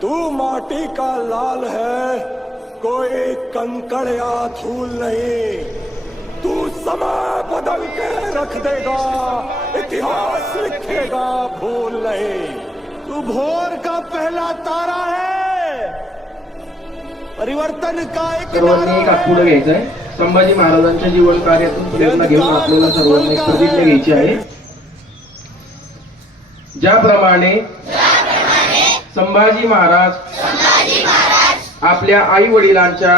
तू माटी का लाल है कोई कंकड़ या धूल नहीं। तू समय बदल के रख देगा इतिहास लिखेगा भूल नहीं। तू भोर का पहला तारा है। परिवर्तन का एक सर्वांनी एक घ्यायचा आहे संभाजी महाराजांच्या जीवन कार्यातून प्रेरणा घेऊन आपल्याला सर्वांनी एक प्रतिज्ञा घ्यायची आहे. ज्याप्रमाणे संभाजी महाराज. आपल्या आई वडिलांच्या.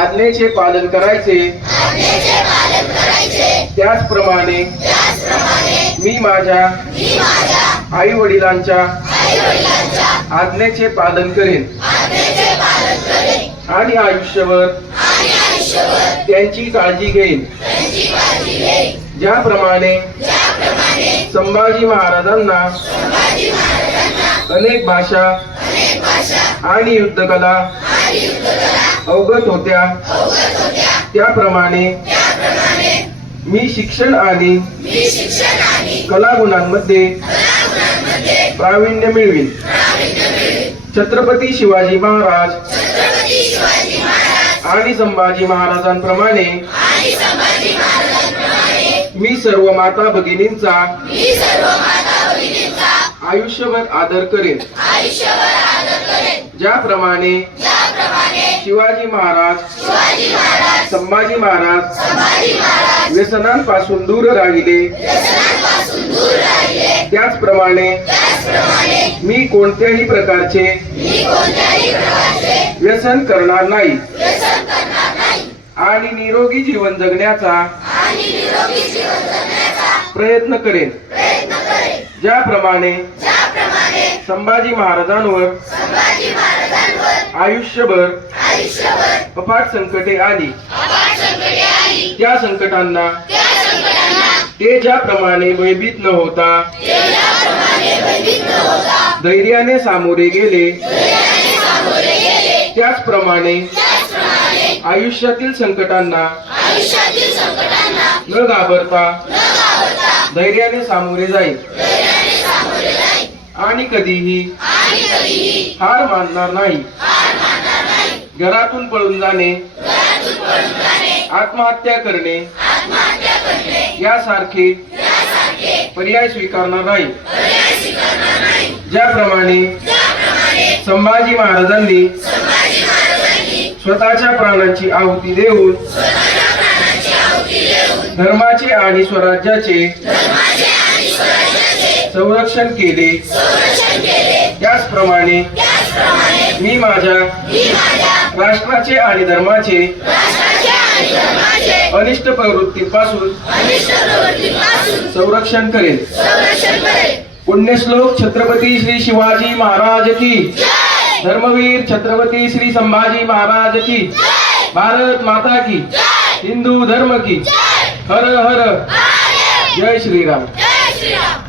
आज्ञेचे पालन करायचे. त्याचप्रमाणे मी माझ्या आई वडिलांच्या आज्ञेचे पालन करेन. आणि आयुष्यभर त्यांची काळजी घेईन. ज्याप्रमाणे संभाजी महाराजांना अनेक भाषा आणि युद्धकला अवगत होत्या. त्याप्रमाणे मी शिक्षण आणि कलागुणांमध्ये प्रावीण्य मिळवीन. छत्रपती शिवाजी महाराज आणि संभाजी महाराजांप्रमाणे मी सर्व माता भगिनींचा आयुष्यभर आदर करेन. ज्याप्रमाणे शिवाजी महाराज संभाजी महाराज व्यसनांपासून दूर राहिले. त्याचप्रमाणे मी कोणत्याही प्रकारचे व्यसन करणार नाही. आणि निरोगी जीवन जगण्याचा प्रयत्न करेन. ज्याप्रमाणे संभाजी महाराजांवर आयुष्यभर अफाट संकटे आली. त्या संकटांना ते ज्याप्रमाणे भयभीत न होता धैर्याने सामोरे गेले. त्याचप्रमाणे आयुष्यातील संकटांना न घाबरता धैर्याने सामोरे जाईल आणि कधीही हार मानणार नाही. घरातून पळून जाणे आत्महत्या करणे यासारखे पर्याय स्वीकारणार नाही. ज्याप्रमाणे संभाजी महाराजांनी स्वतःच्या प्राणांची आहुती देऊन धर्माचे आणि स्वराज्याचे संरक्षण केले. त्याचप्रमाणे मी माझ्या राष्ट्राचे आणि धर्माचे अनिष्ट प्रवृत्तीपासून संरक्षण करेन पुण्यश्लोक छत्रपती श्री शिवाजी महाराज की. धर्मवीर छत्रपती श्री संभाजी महाराज की. भारत माता की. हिंदू धर्म की। हर हर। जय श्रीराम। जय श्रीराम।